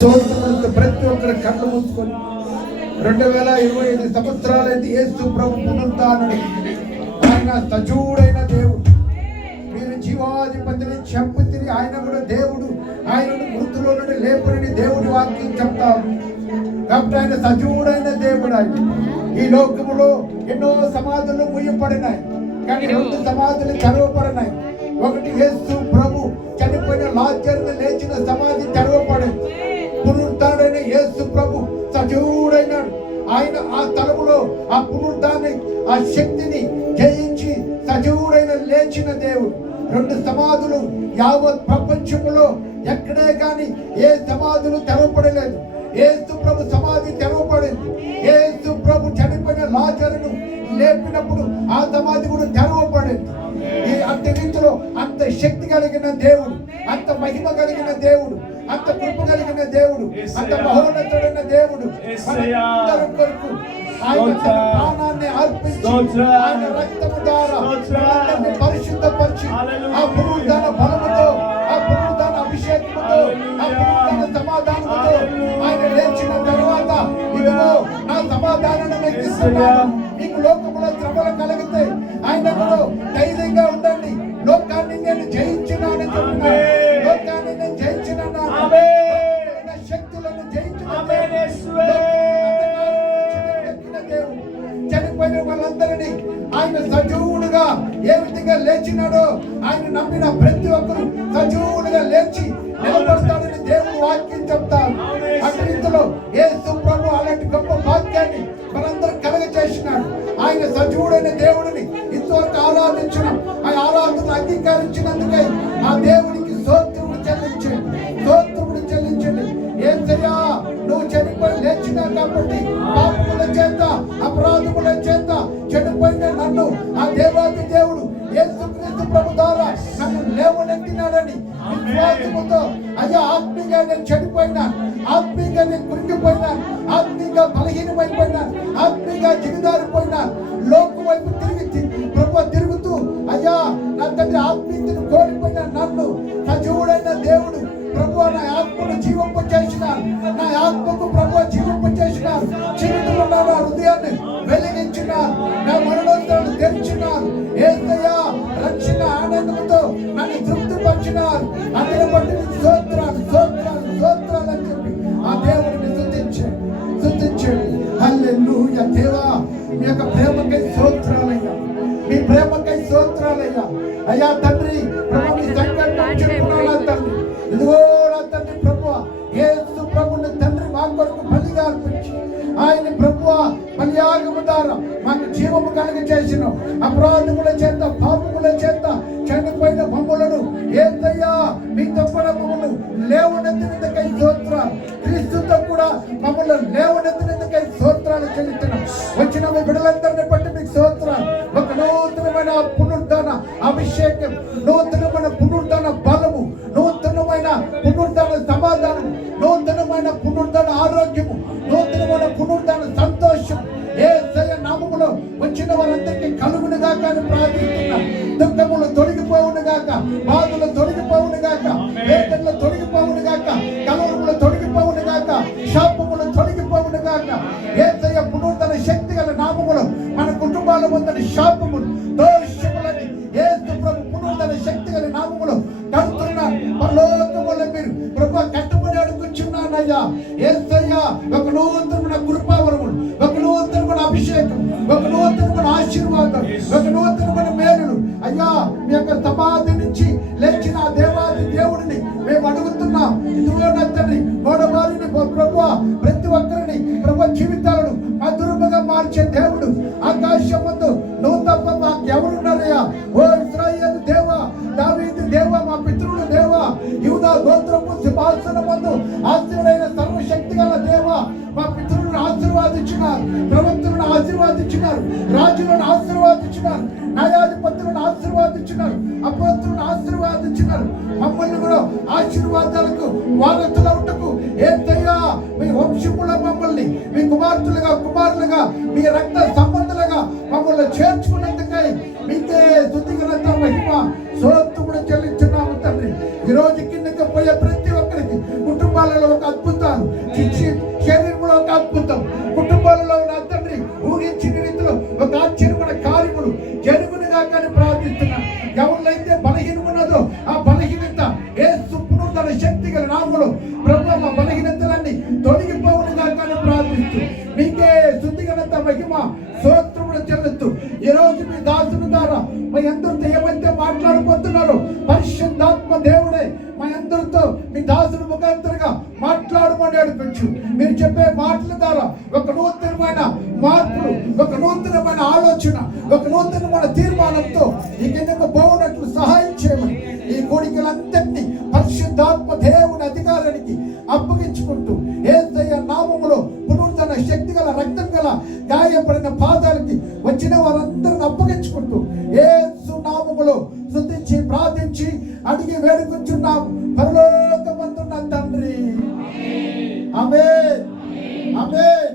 ప్రతి ఒక్కరి కళ్ళు మూసుకొని 2025 సంవత్సరాలైతే యేసు ప్రభు పునరుద్ధానుడు. ఆయన సజీవుడైన దేవుడు. మీరు జీవాధిపతిని చంపుతిని, ఆయన కూడా దేవుడు. ఆయనను మృతుల్లో నుండి లేపునని దేవుడి వాక్యం చెప్తారు. కాబట్టి ఆయన సజీవుడైన దేవుడు. ఆయన ఈ లోకములో ఎన్నో సమాధులు ముయ్యపడినాయి, కానీ 2 సమాధులు తెరవబడినాయి. ఒకటి యేసు ప్రభు చనిపోయిన లాజరును లేచిన సమాధి తెరవబడింది. పునరుద్ధానుడైన యేసు ప్రభు సజీవుడైనాడు. ఆయన ఆ తలములో ఆ పునరుద్ధాన్ని, ఆ శక్తిని జయించి సజీవుడైన లేచిన దేవుడు. 2 సమాధులు యావత్ ప్రపంచములో ఎక్కడే కానీ ఏ సమాధులు తెరవబడలేదు. యేసు ప్రభు సమాధి తెరవబడింది. యేసు ప్రభు చనిపోయిన లాజరును లేపినప్పుడు ఆ సమాధి కూడా తెరవబడింది. అంత రీతిలో అంత శక్తి కలిగిన దేవుడు, అంత మహిమ కలిగిన దేవుడు, అంత కృప కలిగిన దేవుడు, అంత మహోన్నతుడైన దేవుడు మనందరం కొరకు ఆయన ప్రాణాన్ని అర్పించి ఆయన రక్తము ద్వారా మనందరినీ పరిశుద్ధపరిచి ఆ పునరుద్ధాన బలముతో, ఆ పునరుద్ధాన అభిషేకముతో, ఆ పునరుద్ధాన సమాధానముతో ఆయన లేచిన తర్వాత ఇదిగో నా సమాధానాన్ని వ్యక్తిస్తున్నాను. మీకు లోకములో శ్రమలు కలిగితే ఆయనకు ధైర్యంగా ఉండండి. లోకాన్ని నేను జయించినానని చెప్తున్నాను. లోకాన్ని నేను జయించినాను, శక్తులను చనిపోయిన వాళ్ళందరినీ ఆయన సజీవుడుగా ఏ విధంగా లేచినాడో ఆయన నమ్మిన ప్రతి ఒక్కరు సజీవుడుగా లేచి నిలబడతాడని దేవుడు వాక్యం చెప్తారు. అన్నింటిలో యేసు ప్రభు అలాంటి గొప్ప వాక్యాన్ని మనందరూ కలగ చేసినాడు. ఆయన సజీవుడైన దేవుడిని ఇంతవరకు ఆరాధించడం, ఆ ఆరాధన అంగీకరించినందుకై ఆ దేవుడికి స్తోత్రములు చెల్లించండి, స్తోత్రములు చెల్లించండి. యేసయ్యా నువ్వు చనిపోయి లేచినా కాబట్టి పాపముల చేత, అపరాధముల చేత చనిపోయిన నన్ను ఆ దేవాది దేవుడు యేసుక్రీస్తు ప్రభు ద్వారా నన్ను లేవనెత్తినాడని విశ్వాసముతో అయ్యా ఆత్మీయంగా నేను చనిపోయినా, ఆత్మీయంగా నేను కురిగిపోయినా, ఆత్మీయంగా బలహీనమైపోయినా, ఆత్మీయంగా జిగిదారిపోయినా, లోకం వైపు ప్రభు తిరుగుతూ అయ్యా నా తండ్రి ఆత్మీయతను కోల్పోయిన నన్ను సజీవుడైన దేవుడు ప్రభు నా ఆత్మను జీవింప చేసినారు. నా ఆత్మకు ప్రభు జీవింప చేసినారు. చిరుతులు నా హృదయాన్ని వెలిగించినారు. నా మరణోత్తరాలు తెరిచినారు. యేసయ్యా రక్షణ ఆనందంతో నన్ను తృప్తిపరిచినారు. అందులో బట్టి స్తోత్రాలు, స్తోత్రాలు, స్తోత్రాలు అని చెప్పి ఆ దేవుడిని స్తుతించండి. హల్లెలూయా. దేవా మీ యొక్క ప్రేమకై స్తోత్రాలయ్యా, మీ ప్రేమకై స్తోత్రాలయ్యా. అయ్యా తండ్రి ప్రభు మీ సంకల్పం చెప్పుకున్నా తండ్రి, ఇదిగో నా తండ్రి ప్రభు యేసు ప్రభుని తండ్రి మా కొరకు బలిగా అర్పించి ఆయన ప్రభు బలియాగము ద్వారా మాకు జీవము కలుగ చేసిన అపరాధముల చేత, పాపముల చేత చనిపోయిన మమ్ములను యేసయ్యా మీ తప్పున మమ్మల్ని లేవనెత్తినందుకై స్తోత్రాలు. క్రీస్తుతో కూడా మమ్మల్ని లేవనెత్తినందుకై స్తోత్రాలు చెల్లిస్తున్నాం. వచ్చిన మీ బిడ్డలందరినీ బట్టి మీకు స్తోత్రాలు. ఒక నూతనమైన పునరుద్ధాన అభిషేకం, నూతనమైన పునరుద్ధాన బలము, నూతనమైన పునరుద్ధాన సమాధానం, నూతనమైన పునరుద్ధాన ఆరోగ్యము, నూతనమైన పునరుద్ధాన సంతోషం యేసయ్య నామములో వచ్చిన వారందరికీ కలుగును గాక అని ప్రార్థిస్తున్నాం. దుఃఖములు తొలగిపోవును గాక, బాధలు తొలగిపోవును గాక, వేదనలు తొలగిపోవును గాక, కలవరములు తొలగిపోవును గాక, శాపములు తొలగిపోవును గాక. యేసయ్య పునరుద్ధరణ శక్తి గల నామములో మన కుటుంబాల ముందని శాపములు, దోషములని యేసు ప్రభు పునరుద్ధరణ శక్తి గల నామములో కడుతున్నారు. పరలోకములో మీరు ప్రభు కట్టుబడి అడుగుచున్నానయ్యా. యేసయ్యా ఒక నూతనమైన కృపావరములు, ఒక నూతనమైన అభిషేకం, ఒక నూతనమైన ఆశీర్వాదం, ఒక నూతనమైన మేలులు అయ్యా మీ యొక్క సమాధి నుంచి లేచిన ఆ దేవాది దేవుడిని మేము అడుగుతున్నాం. ఇదిగో నా తండ్రి గోడవారిని ప్రభు ప్రతి ఒక్కరిని ప్రభు జీవితాలను మధురముగా మార్చే దేవుడు ఆకాశం ముందు నువ్వు తప్ప మాకు ఎవరున్నారయ్యా. ఓ ఇశ్రాయేలు దేవా, దావీదు దేవా, మా పితరుడు దేవా, యూదా గోత్రపు సింహాసనం ముందు ఆశ్చర్యమైన సర్వశక్తి గల దేవా, మా పితరులను ఆశీర్వాదించినారు, ప్రవక్తలను ఆశీర్వాదించినారు, రాజులను ఆశీర్వాదించినారు, న్యాయాధిపతులను ఆశీర్వాదించినారు, అపోస్తులను ఆశీర్వాదించినారు. మమ్మల్ని కూడా ఆశీర్వాదాలకు వారసులవుటకు యేసయ్యా మీ వంశముల మమ్మల్ని మీ కుమార్తెలుగా, కుమారులుగా, మీ రక్త సంబంధులుగా మమ్మల్ని చేర్చుకున్నందుకై మీకే స్తుతి ఘనత మహిమ స్తోత్రములు చెల్లించున్నాము తండ్రి. ఈ రోజు కిందకి పోయే ప్రతి ఒక్కరికి కుటుంబాలలో ఒక అద్భుతాలు, శరీరంలో ఒక అద్భుతం, కుటుంబాలలో నా తండ్రి ఊహించిన రీతిలో ఒక ఆశ్చర్యమైన కార్యములు జరుగునుగా కానీ ప్రార్థిస్తున్నాను. ఎవరినైతే బలహీనం ఉన్నదో ఆ బలహీనత యేసు పునరుద్ధరణ శక్తి గల నామములో ప్రభువా మా బలహీనతలన్నీ తొలగిపోవునుగా కానీ ప్రార్థిస్తూ మీకే స్తుతిఘనత మహిమ స్తోత్రములు చెల్లిస్తూ ఈ రోజు మీ దాసుని ద్వారా మా అందరితో ఏమైతే మాట్లాడిపోతున్నారో పరిశుద్ధాత్మ దేవుడే మా అందరితో మీ దాసుని ముఖాంతరంగా మాట్లాడమని అడిపించు. మీరు చెప్పే మాటల ద్వారా ఒక నూతనమైన మార్పులు, ఒక నూతనమైన ఆలోచన, ఒక నూతనమైన తీర్మానంతో ఈ కిందకు పోవునట్లు సహాయం చేయమని ఈ కోడికలందరినీ పరిశుద్ధాత్మ దేవుని అధికారానికి అప్పగించుకుంటూ యేసయ్య నామములో పునరుద్ధరణ శక్తి గల రక్తం గల గాయపడిన పాదాలకి వచ్చిన వారందరిని అప్పగించుకుంటూ యేసు నామములో స్తుతించి ప్రార్థించి అడిగి వేడుకుంటున్నాం పరలోకమందున్న తండ్రి. ఆమేన్ ఆమేన్.